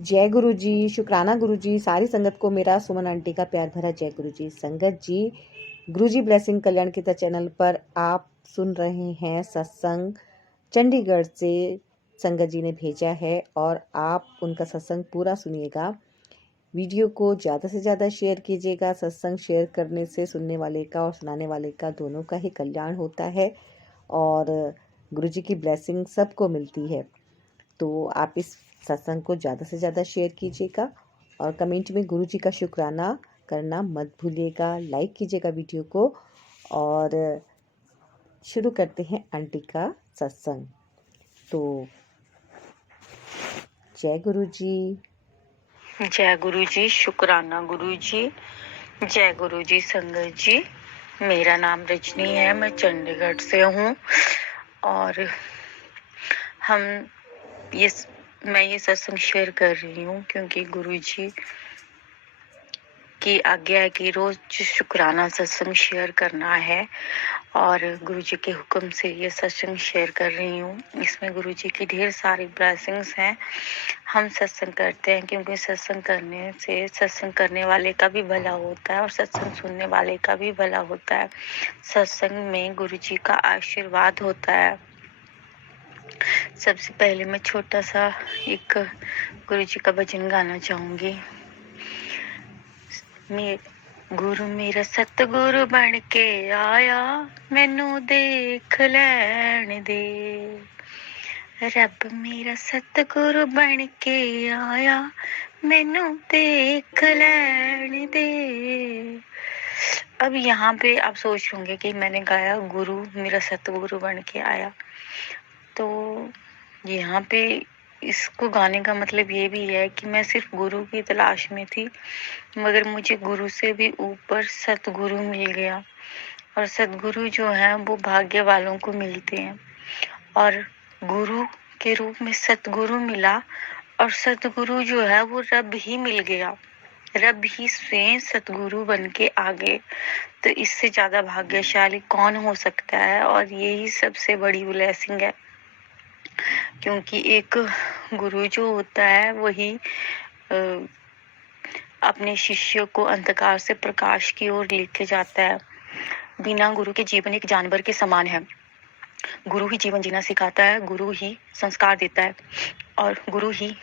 जय गुरु जी, शुक्राना गुरु जी, सारी संगत को मेरा सुमन आंटी का प्यार भरा जय गुरु जी। संगत जी, गुरु जी ब्लेसिंग कल्याण कीर्तन चैनल पर आप सुन रहे हैं सत्संग। चंडीगढ़ से संगत जी ने भेजा है और आप उनका सत्संग पूरा सुनिएगा। वीडियो को ज़्यादा से ज़्यादा शेयर कीजिएगा। सत्संग शेयर करने से सुनने वाले का और सुनाने वाले का दोनों का ही कल्याण होता है और गुरु जी की ब्लेसिंग सबको मिलती है। तो आप इस सत्संग को ज़्यादा से ज़्यादा शेयर कीजिएगा और कमेंट में गुरु जी का शुक्राना करना मत भूलिएगा। लाइक कीजिएगा वीडियो को और शुरू करते हैं आंटी का सत्संग। तो जय गुरु जी। जय गुरु जी, शुक्राना गुरु जी, जय गुरु जी। संगत जी, मेरा नाम रजनी है, मैं चंडीगढ़ से हूँ और मैं ये सत्संग शेयर कर रही हूँ क्योंकि गुरु जी की आज्ञा है कि रोज शुक्राना सत्संग शेयर करना है और गुरु जी के हुक्म से ये सत्संग शेयर कर रही हूँ। इसमें गुरु जी की ढेर सारी ब्लेसिंग्स हैं। हम सत्संग करते हैं क्योंकि सत्संग करने से सत्संग करने वाले का भी भला होता है और सत्संग सुनने वाले का भी भला होता है। सत्संग में गुरु जी का आशीर्वाद होता है। सबसे पहले मैं छोटा सा एक गुरु जी का भजन गाना चाहूंगी। गुरु मेरा सतगुरु बन के आया, मैनू देख लैण दे। रब मेरा सतगुरु बन के आया, मैनू देख लैण दे। अब यहाँ पे आप सोच होंगे कि मैंने गाया गुरु मेरा सतगुरु बन के आया, तो यहाँ पे इसको गाने का मतलब ये भी है कि मैं सिर्फ गुरु की तलाश में थी, मगर मुझे गुरु से भी ऊपर सतगुरु मिल गया और सतगुरु जो है वो भाग्य वालों को मिलते हैं और गुरु के रूप में सतगुरु मिला और सतगुरु जो है वो रब ही मिल गया। रब ही स्वयं सतगुरु बन के आ गए, तो इससे ज्यादा भाग्यशाली कौन हो सकता है। और यही सबसे बड़ी ब्लेसिंग है क्योंकि एक गुरु जो होता है वही अपने शिष्य को अंधकार से प्रकाश की ओर लेके जाता है। बिना गुरु के जीवन एक जानवर के समान है। गुरु ही जीवन जीना सिखाता है, गुरु ही संस्कार देता है और गुरु ही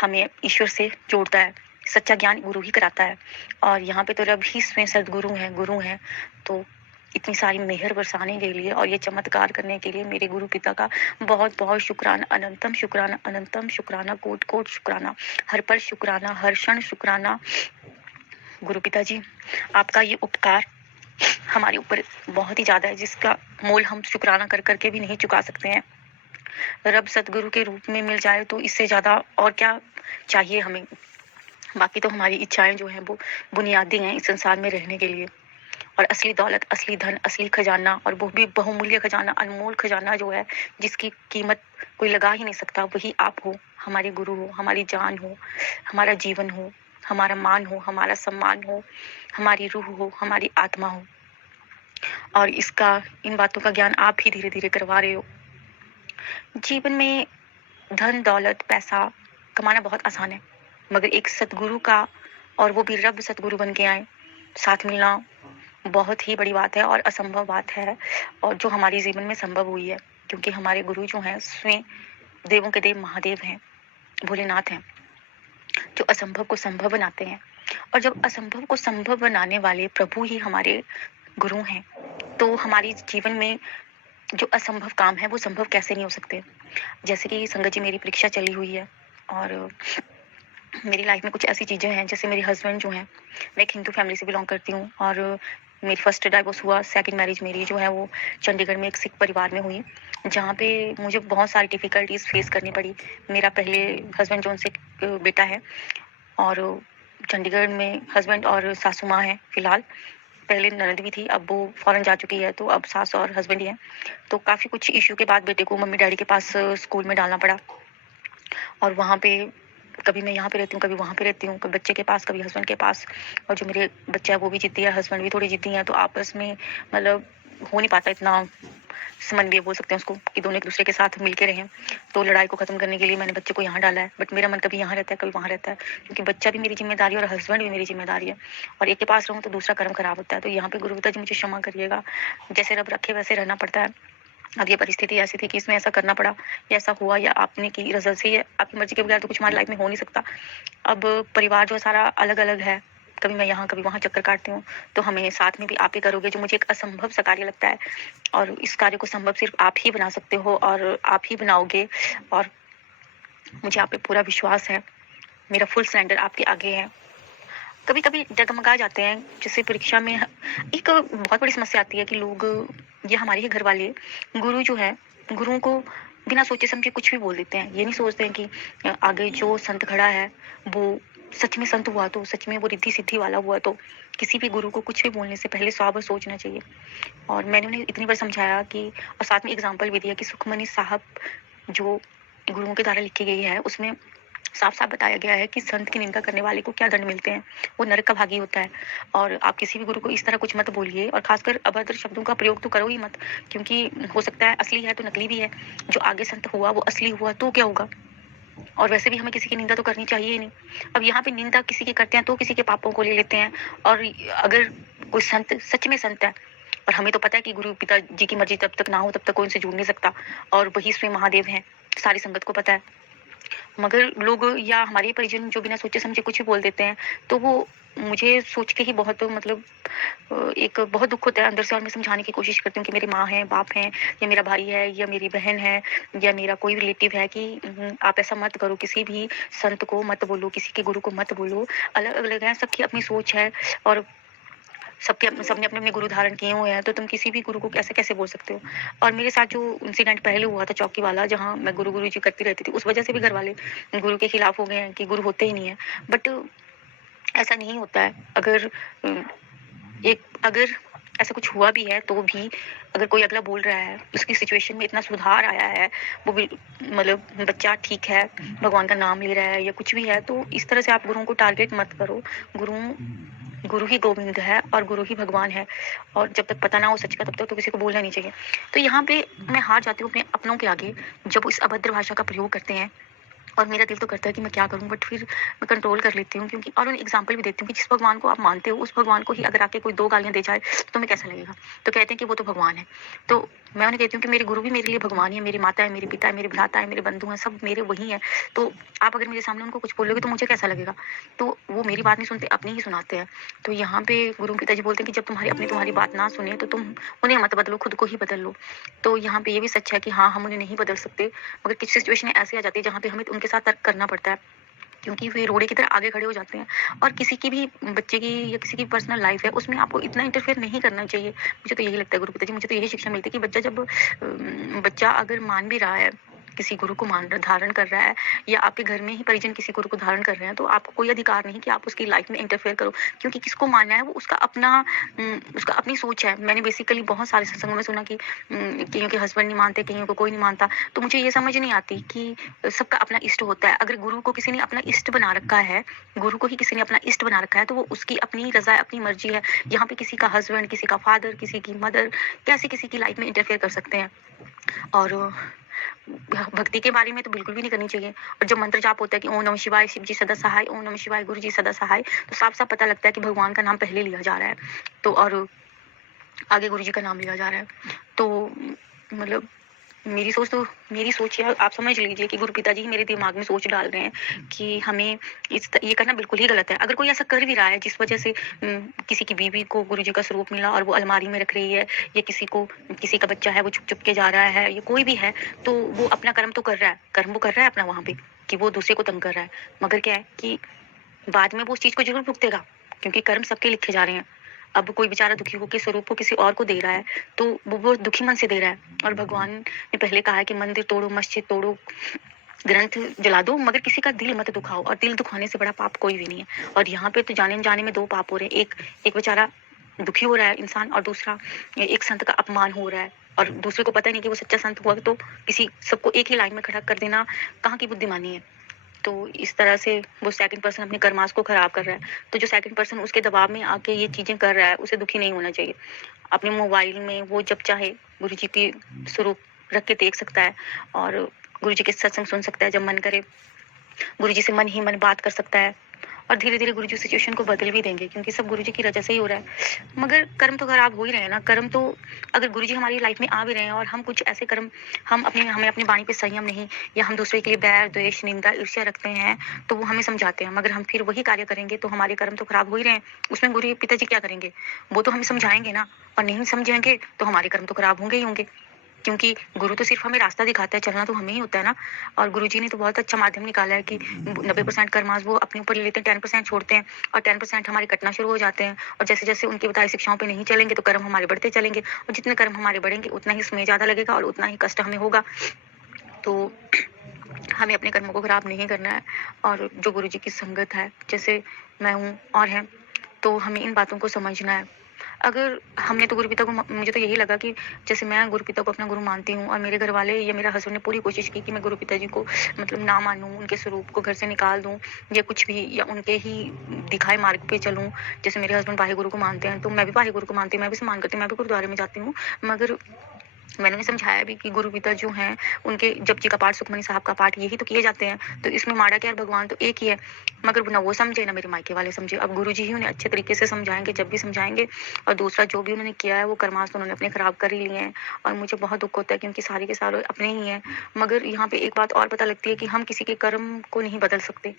हमें ईश्वर से जोड़ता है। सच्चा ज्ञान गुरु ही कराता है और यहाँ पे तो रब ही स्वयं सदगुरु है, गुरु है। तो इतनी सारी मेहर बरसाने के लिए और ये चमत्कार करने के लिए मेरे गुरु पिता का बहुत बहुत शुक्राना, अनंतम शुक्राना, अनंतम शुक्राना, कोट कोट शुक्राना, हर पल शुक्राना, हर क्षण शुक्राना। गुरु पिता जी, आपका ये उपकार हमारे ऊपर बहुत ही ज्यादा है, जिसका मोल हम शुक्राना कर करके भी नहीं चुका सकते हैं। रब सतगुरु के रूप में मिल जाए तो इससे ज्यादा और क्या चाहिए हमें। बाकी तो हमारी इच्छाएं जो हैं वो बुनियादी हैं इस संसार में रहने के लिए, और असली दौलत, असली धन, असली खजाना, और वो भी बहुमूल्य खजाना, अनमोल खजाना जो है जिसकी कीमत कोई लगा ही नहीं सकता, वही आप हो। हमारे गुरु हो, हमारी जान हो, हमारा जीवन हो, हमारा मान हो, हमारा सम्मान हो, हमारी रूह हो, हमारी आत्मा हो। और इन बातों का ज्ञान आप ही धीरे धीरे करवा रहे हो। जीवन में धन, दौलत, पैसा कमाना बहुत आसान है, मगर एक सतगुरु का, और वो भी रब सतगुरु बन के आए, साथ मिलना बहुत ही बड़ी बात है और असंभव बात है, और जो हमारे जीवन में संभव हुई है क्योंकि हमारे गुरु जो हैं स्वयं देवों के देव महादेव हैं, भोलेनाथ हैं, जो असंभव को संभव बनाते हैं। और जब असंभव को संभव बनाने वाले प्रभु ही हमारे गुरु हैं, तो हमारी जीवन में जो असंभव काम है वो संभव कैसे नहीं हो सकते। जैसे कि संगत जी, मेरी परीक्षा चली हुई है और मेरी लाइफ में कुछ ऐसी चीज़ें हैं, जैसे मेरे हस्बैंड जो हैं, मैं एक हिंदू फैमिली से बिलोंग करती हूँ और मेरी फर्स्ट डाइवोर्स हुआ, सेकंड मैरिज मेरी जो है वो चंडीगढ़ में एक सिख परिवार में हुई, जहाँ पे मुझे बहुत सारी डिफ़िकल्टीज फेस करनी पड़ी। मेरा पहले हस्बैंड जो, उनसे एक बेटा है और चंडीगढ़ में हस्बैंड और सासू माँ हैं फिलहाल। पहले ननद भी थी, अब वो फॉरेन जा चुकी है, तो अब सास और हस्बैंड ही हैं। तो काफ़ी कुछ इशू के बाद बेटे को मम्मी डैडी के पास स्कूल में डालना पड़ा और वहाँ पे कभी मैं यहाँ पे रहती हूँ, कभी वहाँ पे रहती हूँ, कभी बच्चे के पास, कभी हस्बैंड के पास। और जो मेरे बच्चा है वो भी जिद्दी है, हस्बैंड भी थोड़ी जिद्दी है, तो आपस में मतलब हो नहीं पाता इतना समन्वय बोल सकते हैं उसको, कि दोनों एक दूसरे के साथ मिलके रहें। तो लड़ाई को खत्म करने के लिए मैंने बच्चे को यहाँ डाला है, बट मेरा मन कभी यहाँ रहता है, कभी वहाँ रहता है, क्योंकि बच्चा भी मेरी जिम्मेदारी है और हस्बैंड भी मेरी जिम्मेदारी है, और एक के पास रहूँ तो दूसरा कर्म खराब होता है। तो यहाँ पे गुरु पिता जी मुझे क्षमा करिएगा, जैसे रब रखे वैसे रहना पड़ता है। अब ये परिस्थिति ऐसी थी कि इसमें ऐसा करना पड़ा, या ऐसा हुआ, या आपने की रिजल्ट से, या आपकी मर्जी के बगैर तो कुछ हमारी लाइफ में हो नहीं सकता। अब परिवार जो है सारा अलग अलग है, कभी मैं यहाँ कभी वहाँ चक्कर काटती हूँ, तो हमें साथ में भी आप ही करोगे, जो मुझे एक असंभव सा कार्य लगता है, और इस कार्य को संभव सिर्फ आप ही बना सकते हो और आप ही बनाओगे, और मुझे आप पे पूरा विश्वास है, मेरा फुल सरेंडर आपके आगे है। कभी कभी डगमगा जाते हैं, जैसे परीक्षा में एक बहुत बड़ी समस्या आती है कि लोग, ये हमारे ही घर वाले, गुरु जो है, गुरुओं को बिना सोचे समझे कुछ भी बोल देते हैं। ये नहीं सोचते हैं कि आगे जो संत खड़ा है वो सच में संत हुआ, तो सच में वो रिद्धि सिद्धि वाला हुआ, तो किसी भी गुरु को कुछ भी बोलने से पहले 100 बार सोचना चाहिए। और मैंने उन्हें इतनी बार समझाया कि, और साथ में एग्जाम्पल भी दिया कि सुखमनी साहब जो गुरुओं के द्वारा लिखी गई है, उसमें साफ साफ बताया गया है कि संत की निंदा करने वाले को क्या दंड मिलते हैं, वो नरक का भागी होता है। और आप किसी भी गुरु को इस तरह कुछ मत बोलिए, और खासकर अभद्र शब्दों का प्रयोग तो करो ही मत, क्योंकि हो सकता है असली है तो नकली भी है, जो आगे संत हुआ वो असली हुआ तो क्या होगा। और वैसे भी हमें किसी की निंदा तो करनी चाहिए ही नहीं। अब यहाँ पे निंदा किसी की करते हैं तो किसी के पापों को ले लेते हैं, और अगर कोई संत सच में संत है, और हमें तो पता है कि गुरु पिता जी की मर्जी जब तक ना हो तब तक कोई उनसे जुड़ नहीं सकता, और वही स्वयं महादेव हैं, सारी संगत को पता है। मगर लोग या हमारे परिजन जो बिना सोचे समझे कुछ भी बोल देते हैं, तो वो मुझे सोच के ही बहुत, मतलब एक बहुत दुख होता है अंदर से, और मैं समझाने की कोशिश करती हूँ कि मेरी माँ है, बाप है, या मेरा भाई है, या मेरी बहन है, या मेरा कोई रिलेटिव है, कि आप ऐसा मत करो, किसी भी संत को मत बोलो, किसी के गुरु को मत बोलो। अलग अलग है, सबकी अपनी सोच है, और सबने अपने अपने गुरु धारण किए हुए हैं, तो तुम किसी भी गुरु को कैसे कैसे बोल सकते हो। और मेरे साथ जो इंसिडेंट पहले हुआ था चौकी वाला, जहाँ मैं गुरु गुरु जी करती रहती थी, उस वजह से भी घर वाले गुरु के खिलाफ हो गए हैं कि गुरु होते ही नहीं है। बट ऐसा नहीं होता है। अगर ऐसा कुछ हुआ भी है तो भी, अगर कोई अगला बोल रहा है, उसकी सिचुएशन में इतना सुधार आया है, वो मतलब बच्चा ठीक है, भगवान का नाम ले रहा है, या कुछ भी है, तो इस तरह से आप गुरुओं को टारगेट मत करो। गुरु ही गोविंद है और गुरु ही भगवान है, और जब तक पता ना हो सच का तब तक तो किसी को बोलना नहीं चाहिए। तो यहाँ पे मैं हार जाती हूँ अपने अपनों के आगे, जब इस अभद्र भाषा का प्रयोग करते हैं, और मेरा दिल तो करता है कि मैं क्या करूं, बट फिर मैं कंट्रोल कर लेती हूँ, क्योंकि और उन्हें एग्जांपल भी देती हूँ कि जिस भगवान को आप मानते हो, उस भगवान को ही अगर आके कोई 2 गालियां दे जाए तो तुम्हें कैसा लगेगा। तो कहते हैं कि वो तो भगवान है। तो मैं उन्हें कहती हूँ कि मेरे गुरु भी मेरे लिए भगवान है, मेरी माता है, मेरे पिता है, मेरे भ्राता है, मेरे बंधु हैं, सब मेरे वही हैं। तो आप अगर मेरे सामने उनको कुछ बोलोगे तो मुझे कैसा लगेगा। तो वो मेरी बात नहीं सुनते, अपनी ही सुनाते हैं। तो यहाँ पे गुरु पिताजी बोलते हैं कि जब तुम्हारी बात ना सुने तो तुम उन्हें मत बदलो, खुद को ही बदल लो। तो यहाँ पे ये भी सच है कि हाँ, हम उन्हें नहीं बदल सकते, मगर किसी सिचुएशन ऐसी आ जाती है जहाँ पे हमें उनके साथ तर्क करना पड़ता है, क्योंकि वे रोड़े की तरह आगे खड़े हो जाते हैं। और किसी की भी बच्चे की या किसी की पर्सनल लाइफ है, उसमें आपको इतना इंटरफेयर नहीं करना चाहिए। मुझे तो यही लगता है गुरु पिताजी, मुझे तो यही शिक्षा मिलती है कि बच्चा अगर मान भी रहा है, किसी गुरु को धारण कर रहा है, या आपके घर में ही परिजन किसी गुरु को धारण कर रहे हैं, तो आपको कोई अधिकार नहीं कि आप उसकी लाइफ में इंटरफेयर करो, क्योंकि किसको मानना है वो उसका अपनी सोच है। मैंने बेसिकली बहुत सारे सत्संगों में सुना कि कईयों के हस्बैंड नहीं मानते, कईयों को कोई नहीं मानता। तो मुझे ये समझ नहीं आती कि सबका अपना इष्ट होता है। अगर गुरु को किसी ने अपना इष्ट बना रखा है, गुरु को ही किसी ने अपना इष्ट बना रखा है, तो वो उसकी अपनी रजा है, अपनी मर्जी है। यहाँ पे किसी का हस्बैंड, किसी का फादर, किसी की मदर कैसे किसी की लाइफ में इंटरफेयर कर सकते हैं। और भक्ति के बारे में तो बिल्कुल भी नहीं करनी चाहिए। और जब मंत्र जाप होता है कि ओम नमः शिवाय, शिव जी सदा सहाय, ओम नमः शिवाय, गुरु जी सदा सहाय, तो साफ साफ पता लगता है कि भगवान का नाम पहले लिया जा रहा है, तो और आगे गुरु जी का नाम लिया जा रहा है। तो मतलब मेरी सोच या आप समझ लीजिए कि गुरु पिताजी ही मेरे दिमाग में सोच डाल रहे हैं कि हमें ये करना बिल्कुल ही गलत है। अगर कोई ऐसा कर भी रहा है जिस वजह से किसी की बीवी को गुरु जी का स्वरूप मिला और वो अलमारी में रख रही है, या किसी का बच्चा है वो छुप छुप के जा रहा है, या कोई भी है, तो वो अपना कर्म तो कर रहा है, कर्म वो कर रहा है अपना वहाँ पे, कि वो दूसरे को तंग कर रहा है। मगर क्या है कि बाद में वो उस चीज़ को जरूर भुगतेगा, क्योंकि कर्म सबके लिखे जा रहे हैं। अब कोई बेचारा दुखी होकर स्वरूप को किसी और को दे रहा है, तो वो दुखी मन से दे रहा है। और भगवान ने पहले कहा है कि मंदिर तोड़ो, मस्जिद तोड़ो, ग्रंथ जला दो, मगर किसी का दिल मत दुखाओ, और दिल दुखाने से बड़ा पाप कोई भी नहीं है। और यहाँ पे तो जाने अनजाने में 2 पाप हो रहे हैं। एक बेचारा दुखी हो रहा है इंसान, और दूसरा एक संत का अपमान हो रहा है, और दूसरे को पता नहीं कि वो सच्चा संत हुआ, तो किसी सबको एक ही लाइन में खड़ा कर देना कहाँ की बुद्धिमानी है। तो इस तरह से वो सेकंड पर्सन अपने कर्मास को खराब कर रहा है। तो जो सेकंड पर्सन उसके दबाव में आके ये चीज़ें कर रहा है, उसे दुखी नहीं होना चाहिए। अपने मोबाइल में वो जब चाहे गुरु जी की स्वरूप रख के देख सकता है और गुरु जी के सत्संग सुन सकता है जब मन करे। गुरु जी से मन ही मन बात कर सकता है और धीरे धीरे गुरु जी सिचुएशन को बदल भी देंगे, क्योंकि सब गुरु जी की रजा से ही हो रहा है। मगर कर्म तो खराब हो ही रहे हैं ना। कर्म तो अगर गुरु जी हमारी लाइफ में आ भी रहे हैं और हम कुछ ऐसे कर्म, हमें अपनी वाणी पे संयम नहीं, या हम दूसरे के लिए बैर द्वेष निंदा ईर्ष्या रखते हैं, तो वो हमें समझाते हैं, मगर हम फिर वही कार्य करेंगे तो हमारे कर्म तो खराब हो ही रहे हैं। उसमें गुरु पिताजी क्या करेंगे? वो तो हमें समझाएंगे ना, और नहीं समझेंगे तो हमारे कर्म तो खराब होंगे ही होंगे, क्योंकि गुरु तो सिर्फ हमें रास्ता दिखाता है, चलना तो हमें ही होता है ना। और गुरु जी ने तो बहुत अच्छा माध्यम निकाला है कि 90% कर्मास वो अपने ऊपर ले लेते हैं, 10% छोड़ते हैं, और 10% हमारे कटना शुरू हो जाते हैं। और जैसे जैसे उनकी बताई शिक्षाओं पे नहीं चलेंगे तो कर्म हमारे बढ़ते चलेंगे, और जितने कर्म हमारे बढ़ेंगे उतना ही समय ज़्यादा लगेगा और उतना ही कष्ट हमें होगा। तो हमें अपने कर्मों को खराब नहीं करना है। और जो गुरु जी की संगत है, जैसे मैं हूँ और है, तो हमें इन बातों को समझना है। अगर हमने तो गुरुपिता को, मुझे तो यही लगा कि जैसे मैं गुरुपिता को अपना गुरु मानती हूँ और मेरे घर वाले या मेरा हस्बैंड ने पूरी कोशिश की कि मैं गुरुपिता जी को मतलब ना मानूं, उनके स्वरूप को घर से निकाल दूं या कुछ भी, या उनके ही दिखाए मार्ग पे चलूं। जैसे मेरे हस्बैंड वाहे गुरु को मानते हैं, तो मैं भी वाहे गुरु को मानती हूँ, मैं भी सम्मान करती हूँ, मैं भी गुरुद्वारे में जाती हूँ। मगर मैंने उन्हें समझाया भी कि गुरु पिता जो हैं उनके जपजी का पाठ, सुखमनी साहब का पाठ, यही तो किए जाते हैं, तो इसमें माड़ा क्या, भगवान तो एक ही है। मगर ना वो समझे ना मेरे मायके वाले समझे। अब गुरु जी ही उन्हें अच्छे तरीके से समझाएंगे जब भी समझाएंगे। और दूसरा, जो भी उन्होंने किया है वो कर्मास तो उन्होंने अपने खराब कर ही लिए हैं, और मुझे बहुत दुख होता है क्योंकि सारे के सारे अपने ही हैं। मगर यहाँ पे एक बात और पता लगती है कि हम किसी के कर्म को नहीं बदल सकते।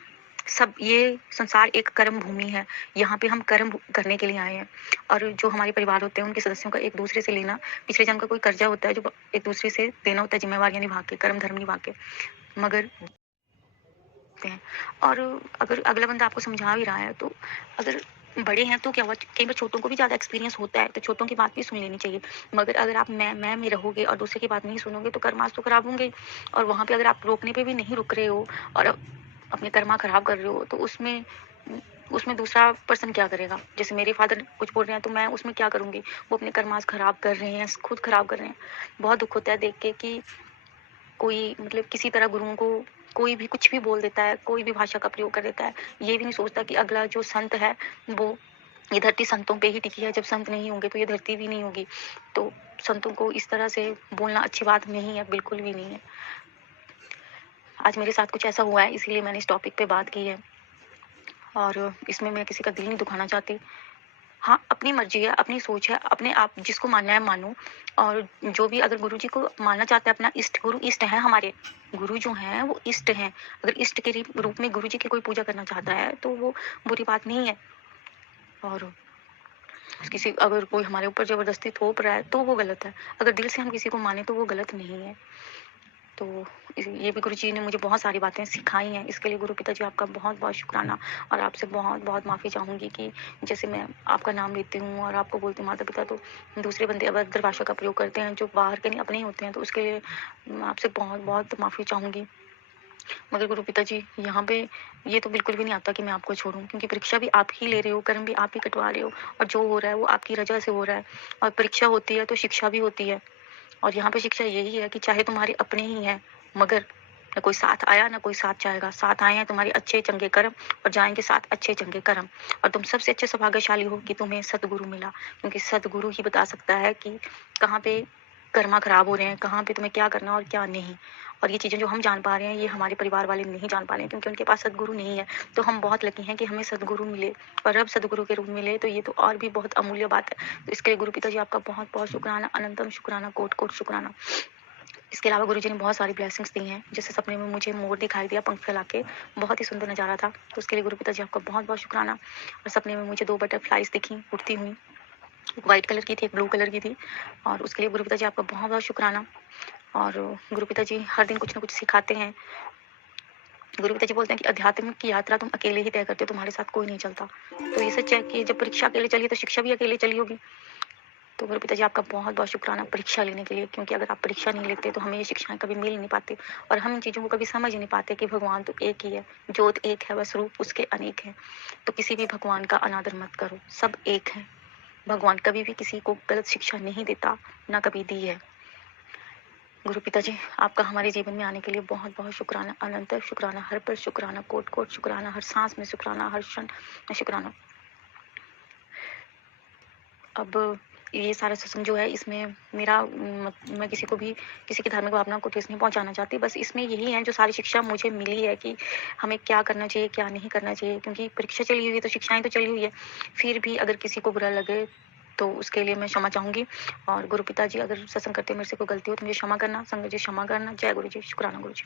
सब, ये संसार एक कर्म भूमि है, यहाँ पे हम कर्म करने के लिए आए हैं। और जो हमारे परिवार होते हैं उनके सदस्यों का एक दूसरे से लेना, पिछले जन्म का कोई कर्जा होता है जो एक दूसरे से देना होता है, जिम्मेवारियां निभा के, कर्म धर्म निभा के। मगर हैं, और अगर अगला बंदा आपको समझा भी रहा है, तो अगर बड़े हैं तो क्या हुआ, कई बार छोटों को भी ज़्यादा एक्सपीरियंस होता है, तो छोटों की बात भी सुन लेनी चाहिए। मगर अगर आप मैं में रहोगे और दूसरे की बात नहीं सुनोगे तो कर्मास तो खराब होंगे ही। और वहाँ पे अगर आप रोकने पे भी नहीं रुक रहे हो और अपने कर्मा खराब कर रहे हो, तो उसमें उसमें दूसरा पर्सन क्या करेगा? जैसे मेरे फादर कुछ बोल रहे हैं तो मैं उसमें क्या करूँगी? वो अपने कर्मास खराब कर रहे हैं, खुद खराब कर रहे हैं। बहुत दुख होता है देख के कि कोई मतलब किसी तरह गुरुओं को कोई भी कुछ भी बोल देता है, कोई भी भाषा का प्रयोग कर देता है। ये भी नहीं सोचता कि अगला जो संत है वो, ये धरती संतों पे ही टिकी है, जब संत नहीं होंगे तो ये धरती भी नहीं होगी। तो संतों को इस तरह से बोलना अच्छी बात नहीं है, बिल्कुल भी नहीं है। आज मेरे साथ कुछ ऐसा हुआ है, इसीलिए मैंने इस टॉपिक पे बात की है, और इसमें मैं किसी का दिल नहीं दुखाना चाहती। हाँ, अपनी मर्जी है, अपनी सोच है, अपने आप जिसको मानना है मानो। और जो भी अगर गुरु जी को मानना चाहते हैं, अपना इष्ट गुरु, इष्ट है हमारे गुरु जो हैं वो इष्ट हैं। अगर इष्ट के रूप में गुरु जी की कोई पूजा करना चाहता है तो वो बुरी बात नहीं है। और किसी, अगर कोई हमारे ऊपर जबरदस्ती थोप रहा है तो वो गलत है। अगर दिल से हम किसी को माने तो वो गलत नहीं है। तो ये भी गुरु जी ने मुझे बहुत सारी बातें सिखाई हैं। इसके लिए गुरु पिता जी आपका बहुत बहुत शुक्राना। और आपसे बहुत बहुत माफ़ी चाहूँगी कि जैसे मैं आपका नाम लेती हूँ और आपको बोलती हूँ माता पिता, तो दूसरे बंदे अभद्र भाषा का प्रयोग करते हैं जो बाहर के नहीं अपने ही होते हैं, तो उसके लिए मैं आपसे बहुत बहुत माफ़ी चाहूँगी। मगर गुरु पिता जी, यहाँ पे ये तो बिल्कुल भी नहीं आता कि मैं आपको छोड़ूं, क्योंकि परीक्षा भी आप ही ले रहे हो, कर्म भी आप ही कटवा रहे हो, और जो हो रहा है वो आपकी रजा से हो रहा है। और परीक्षा होती है तो शिक्षा भी होती है। और यहाँ पे शिक्षा यही है कि चाहे तुम्हारे अपने ही हैं, मगर न कोई साथ आया ना कोई साथ जाएगा। साथ आए हैं तुम्हारे अच्छे चंगे कर्म, और जाएंगे साथ अच्छे चंगे कर्म। और तुम सबसे अच्छे सौभाग्यशाली हो कि तुम्हें सदगुरु मिला, क्योंकि सदगुरु ही बता सकता है कि कहाँ पे कर्मा खराब हो रहे हैं, कहाँ पे तुम्हें क्या करना और क्या नहीं। और ये चीज़ें जो हम जान पा रहे हैं, ये हमारे परिवार वाले नहीं जान पा रहे हैं, क्योंकि उनके पास सदगुरु नहीं है। तो हम बहुत लकी हैं कि हमें सदगुरु मिले, और अब सदगुरु के रूप में मिले, तो ये तो और भी बहुत अमूल्य बात है। तो इसके लिए गुरु पिताजी आपका बहुत बहुत शुक्राना, अनंतम शुक्राना, कोट कोट शुक्राना। इसके अलावा गुरुजी ने बहुत सारी ब्लेसिंग्स दी हैं। जैसे सपने में मुझे मोर दिखाई दिया पंख फैला के, बहुत ही सुंदर नज़ारा था, तो उसके लिए गुरु पिताजी आपका बहुत बहुत शुक्राना। और सपने में मुझे 2 बटरफ्लाइज दिखी उड़ती हुई, एक वाइट कलर की थी, एक ब्लू कलर की थी, और उसके लिए गुरु पिताजी आपका बहुत बहुत शुक्राना। और गुरु पिताजी हर दिन कुछ ना कुछ सिखाते हैं। गुरु पिताजी बोलते हैं कि अध्यात्म की यात्रा तुम अकेले ही तय करते हो, तुम्हारे साथ कोई नहीं चलता। तो ये सच है कि जब परीक्षा अकेले चली तो शिक्षा भी अकेले चली होगी। तो गुरु पिताजी आपका बहुत बहुत शुक्राना परीक्षा लेने के लिए, क्योंकि अगर आप परीक्षा नहीं लेते तो हमें ये शिक्षाएं कभी मिल नहीं पाती, और हम इन चीज़ों को कभी समझ नहीं पाते कि भगवान तो एक ही है, ज्योत एक है, बस रूप उसके अनेक हैं। तो किसी भी भगवान का अनादर मत करो, सब एक है। भगवान कभी भी किसी को गलत शिक्षा नहीं देता, ना कभी दी है। गुरु पिताजी, आपका हमारे जीवन में आने के लिए बहुत बहुत शुक्राना, अनंत शुक्राना, हर पर शुक्राना, कोट कोट शुक्राना, हर सांस में शुक्राना, हर क्षण में शुक्राना। अब ये सारा सत्संग जो है इसमें मेरा मैं किसी को भी किसी की धार्मिक भावना को ठेस नहीं पहुंचाना चाहती। बस इसमें यही है जो सारी शिक्षा मुझे मिली है कि हमें क्या करना चाहिए, क्या नहीं करना चाहिए, क्योंकि परीक्षा चली हुई है तो शिक्षाएं तो चली हुई है। फिर भी अगर किसी को बुरा लगे तो उसके लिए मैं क्षमा चाहूंगी। और गुरु पिताजी, अगर सत्संग करते मेरे से कोई गलती हो तो मुझे क्षमा करना, संगत जी क्षमा करना। जय गुरु जी, शुक्राना गुरु जी।